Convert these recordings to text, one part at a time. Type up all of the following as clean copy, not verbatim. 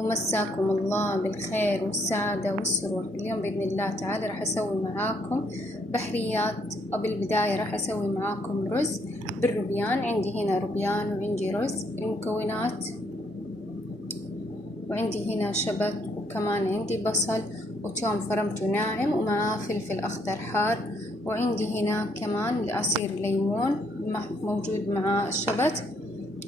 ومساكم الله بالخير والسعادة والسرور. اليوم بإذن الله تعالى راح أسوي معاكم بحريات. بالبداية راح أسوي معاكم رز بالروبيان. عندي هنا روبيان وعندي رز. المكونات: وعندي هنا شبت، وكمان عندي بصل وتوم فرمته ناعم، ومعاه فلفل أخضر حار، وعندي هنا كمان عصير ليمون موجود مع الشبت،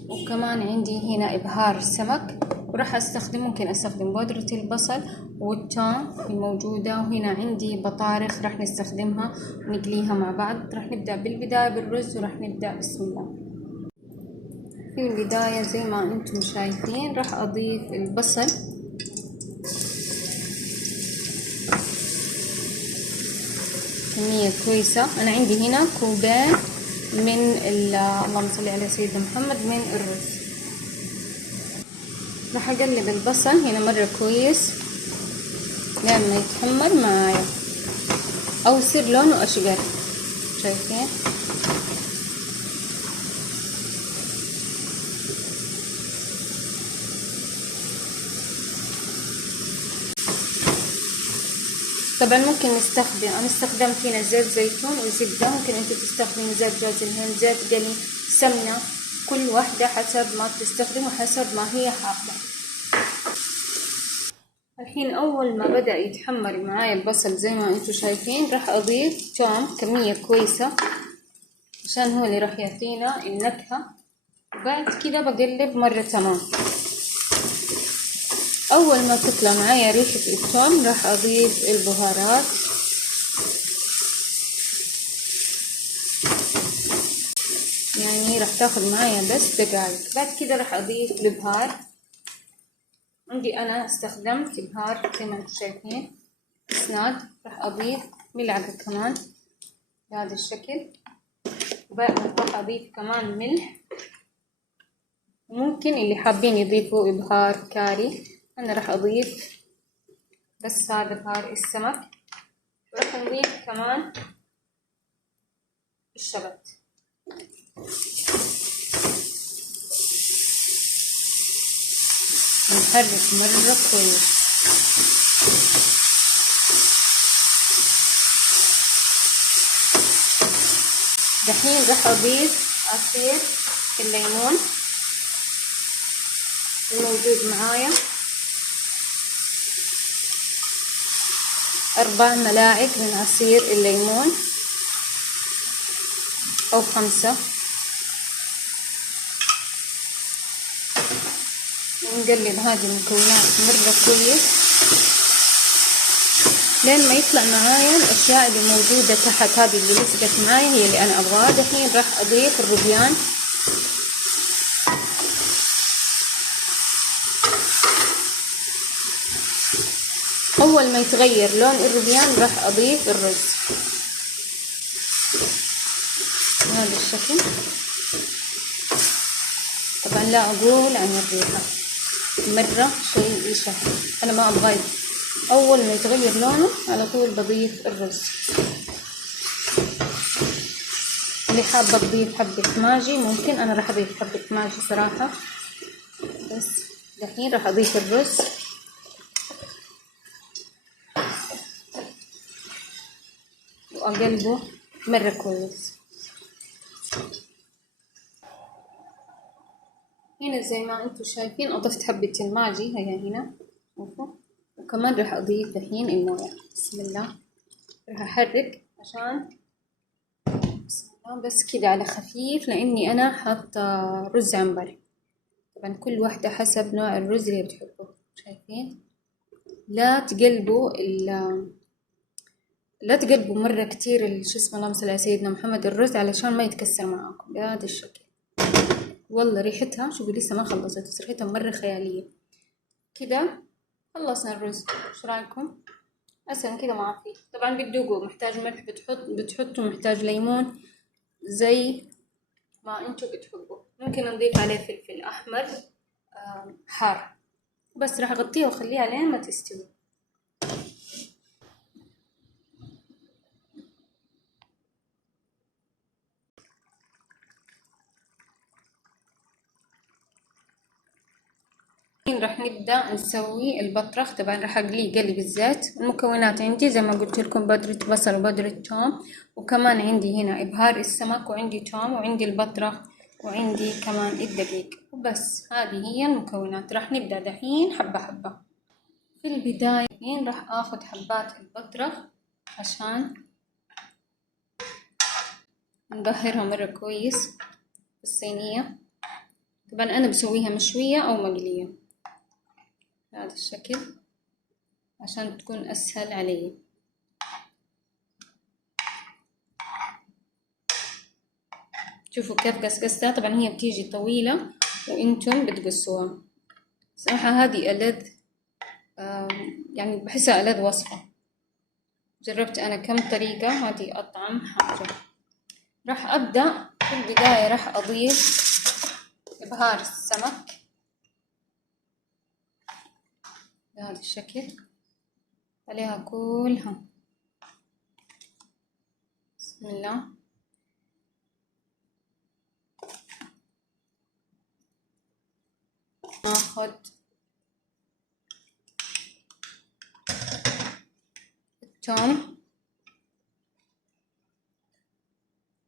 وكمان عندي هنا إبهار سمك. وراح ممكن أستخدم بودرة البصل والثوم الموجودة، وهنا عندي بطارخ راح نستخدمها ونقليها مع بعض. راح نبدأ بالبداية بالرز، وراح نبدأ بسم الله. في البداية زي ما انتم شايفين راح أضيف البصل، كمية كويسة. أنا عندي هنا كوبين من اللهم صل على سيدنا محمد من الرز. راح أقلب البصل هنا مرة كويس لما يتحمر معايا أو يصير لونه أشقر. شايفين؟ طبعا ممكن أنا استخدمت هنا زيت زيتون وزبدة. ممكن انتوا تستخدموا زيت جوز الهند، زيت قلي، سمنة، كل واحدة حسب ما تستخدموا حسب ما هي حابة. الحين أول ما بدأ يتحمر معايا البصل زي ما انتوا شايفين راح أضيف توم كمية كويسة عشان هو اللي راح يعطينا النكهة. وبعد كده بقلب مرة تمام. أول ما تطلع معايا ريحة الثوم راح أضيف البهارات. يعني راح تاخد معايا بس دقايق. بعد كده راح أضيف البهار. عندي أنا استخدمت بهار زي ما انتم شايفين إسناد. راح أضيف ملعقة كمان بهذا الشكل. وبعد راح أضيف كمان ملح. ممكن اللي حابين يضيفوا إبهار كاري. أنا راح أضيف بس هذا بهار السمك. وراح نضيف كمان الشبت. نحرك مرة كويس. دحين راح أضيف عصير الليمون الموجود معايا 4 ملاعق من عصير الليمون أو 5. ونقلب هذه المكونات مرة كويس لين ما يطلع معايا الأشياء اللي موجودة تحت. هذه اللي لصقت معايا هي اللي أنا أبغاها. دحين راح أضيف الروبيان. أول ما يتغير لون الروبيان راح أضيف الرز بهذا الشكل. طبعا لا أقول عن الريحة مرة شيء يشهي. أنا ما أبغى أول ما يتغير لونه على طول بضيف الرز. اللي حابة تضيف حبة ماجي ممكن. أنا راح أضيف حبة ماجي صراحة. بس دحين راح أضيف الرز وأقلبه مرة كويس. هنا زي ما انتم شايفين أضفت حبة الماجي هي هنا. وكمان راح أضيف دحين الموية. بسم الله. راح أحرك عشان بسم الله بس كده على خفيف لأني أنا حاطة رز عنبر. طبعا كل واحدة حسب نوع الرز اللي بتحبه. شايفين؟ لا تقلبوا مرة كتير شو اسمه اللهم صل على سيدنا محمد الرز علشان ما يتكسر معاكم بهذا الشكل. والله ريحتها شوفوا لسه ما خلصت بس ريحتها مرة خيالية. كده خلصنا الرز. ايش رايكم؟ أسهل كده ما فيه. طبعا بتدوقوا، محتاج ملح بتحطوا، محتاج ليمون زي ما انتوا بتحبوا. ممكن نضيف عليه فلفل أحمر حار. بس راح أغطيها وأخليها لين ما تستوي. راح نبدأ نسوي البطرخ. طبعا راح اقليه قلي بالزيت. المكونات عندي زي ما قلت لكم بودرة بصل وبودرة ثوم، وكمان عندي هنا ابهار السمك، وعندي ثوم، وعندي البطرخ، وعندي كمان الدقيق. وبس هذه هي المكونات. راح نبدأ دحين حبة حبة. في البداية راح اخذ حبات البطرخ عشان نبهرها مرة كويس في الصينية. طبعا انا بسويها مشوية او مقلية بهذا الشكل عشان تكون اسهل علي. شوفوا كيف قصقصتها. طبعا هي بتيجي طويلة وانتم بتقصوها. صراحة هذه ألذ، يعني بحسها ألذ وصفة. جربت أنا كم طريقة، هذه أطعم حاجة. راح أبدأ في البداية راح أضيف إبهار السمك بهذا الشكل عليها كلها. بسم الله. ناخذ الثوم،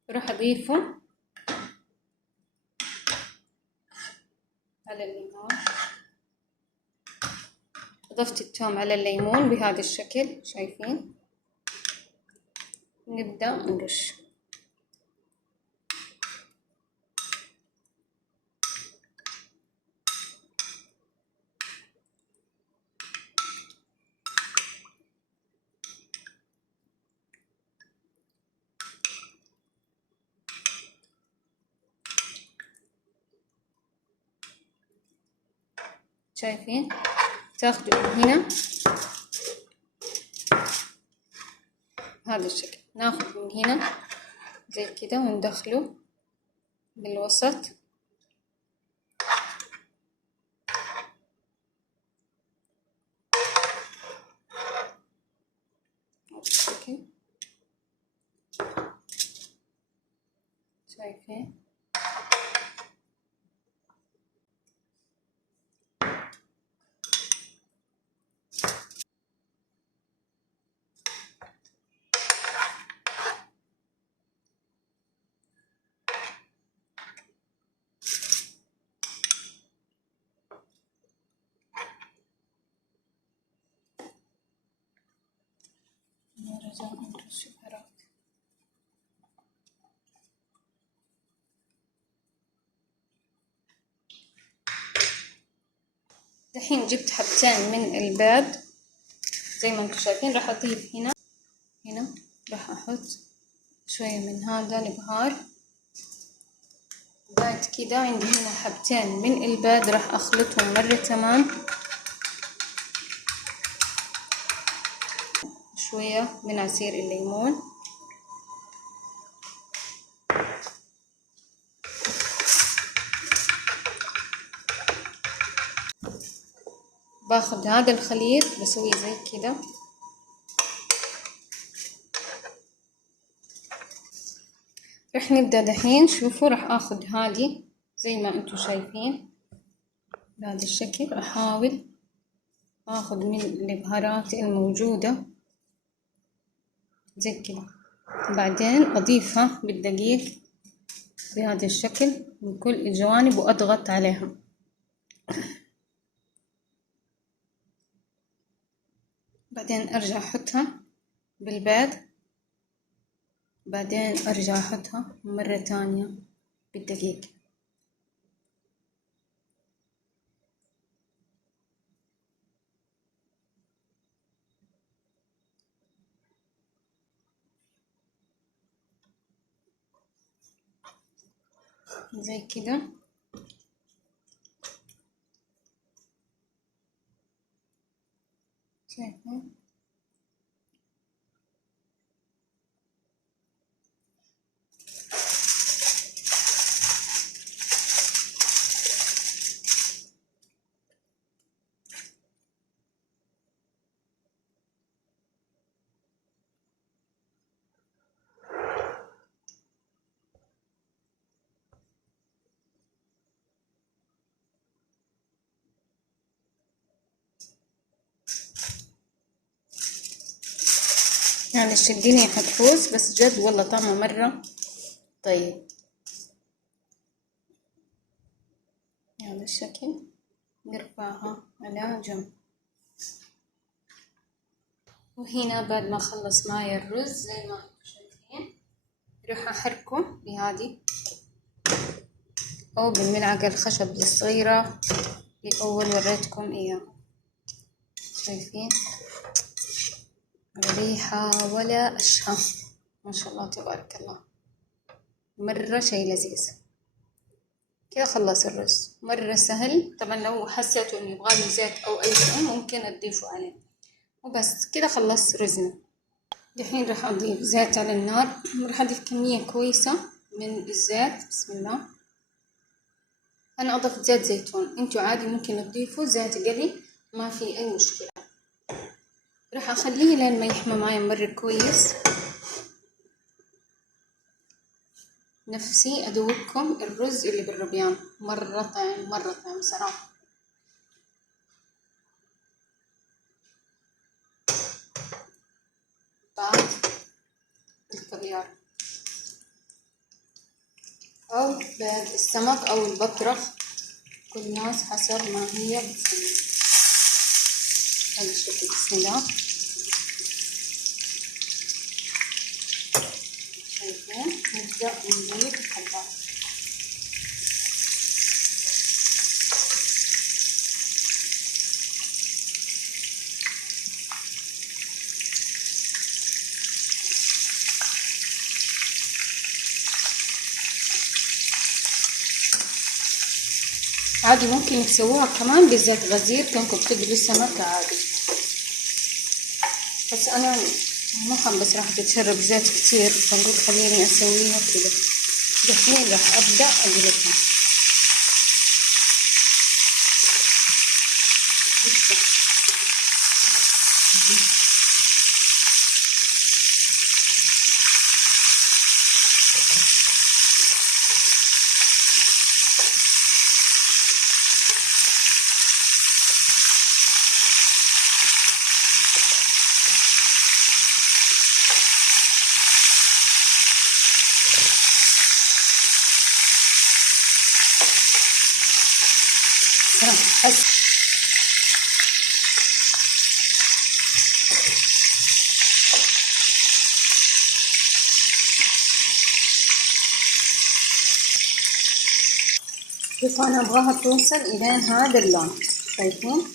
راح أضيفه على الليمون. أضفت الثوم على الليمون بهذا الشكل، شايفين؟ نبدأ نرش. شايفين؟ تاخدوا من هنا هذا الشكل، ناخذ من هنا زي كده وندخله بالوسط. شايفين؟ دحين جبت حبتين من البيض زي ما انتم شايفين. راح اضيف هنا راح احط شوية من هذا الابهار. بعد كده عندي هنا حبتين من البيض راح اخلطهم مرة تمام. شوية من عصير الليمون. باخد هذا الخليط بسويه زي كده. رح نبدأ دحين. شوفوا راح اخد هذه زي ما انتم شايفين بهذا الشكل. احاول اخد من البهارات الموجودة زي كده، بعدين اضيفها بالدقيق بهذا الشكل من كل الجوانب واضغط عليها. بعدين ارجع احطها بالبيض، بعدين ارجع احطها مرة تانية بالدقيق. زي كده. شايفين؟ معلش الدنيا حتفوز، بس جد والله طعمه مرة طيب. بهذا الشكل نرفعها على جنب. وهنا بعد ما خلص معي الرز زي ما انتم شايفين، راح احركه بهذه او بالملعقة الخشب الصغيرة اللي اول وريتكم اياها. شايفين الريحة ولا اشهى، ما شاء الله تبارك الله، مرة شي لذيذ. كده خلص الرز، مرة سهل. طبعا لو حسيتوا انه يبغاله زيت او اي شيء ممكن تضيفوا عليه، وبس كده خلص رزنا. دحين راح اضيف زيت على النار، راح اضيف كمية كويسة من الزيت. بسم الله. انا اضفت زيت زيتون، انتوا عادي ممكن تضيفوا زيت قلي، ما في اي مشكلة. راح اخليه لين ما يحمى معي مرة كويس. نفسي ادوقكم الرز اللي بالربيان، مرة طعم، مرة طعم صراحة. بعد الكافيار او بعد السمك او البطرخ، كل ناس حسب ما هي بتسوي. هذا الشكل. بسم الله. شايفين؟ نبدأ نضيف الحبات. عادي ممكن تسووها كمان بزيت غزير كأنكم بتقلوا السمك عادي، بس أنا ما حابة بس راح تتشرب زيت كتير، فنقول خليني أسويها كده. دحين راح أبدأ أقلبها. شوفوا أنا أبغاها توصل إلى هذا اللون، شايفين؟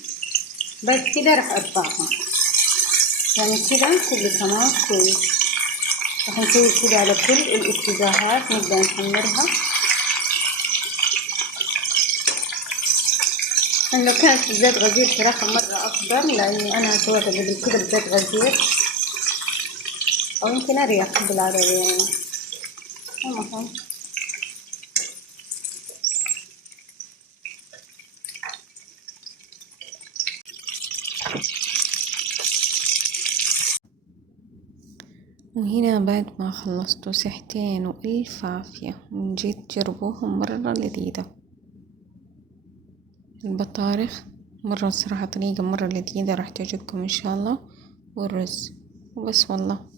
بعد كده راح أرفعها، يعني كده كله تمام كويس. راح نسوي كده على كل الاتجاهات، نبدأ نحمرها. لو كانت بزيت غزير صراحة مرة أفضل، لأني أنا سويتها قبل كده بزيت غزير، أو يمكن أريح بالعربي يعني. المهم وهنا بعد ما خلصتوا صحتين وألف عافية، من جد جربوهم مرة لذيذة. البطارخ مرة صراحة طريقة مرة لذيذة، راح تعجبكم إن شاء الله. والرز وبس والله.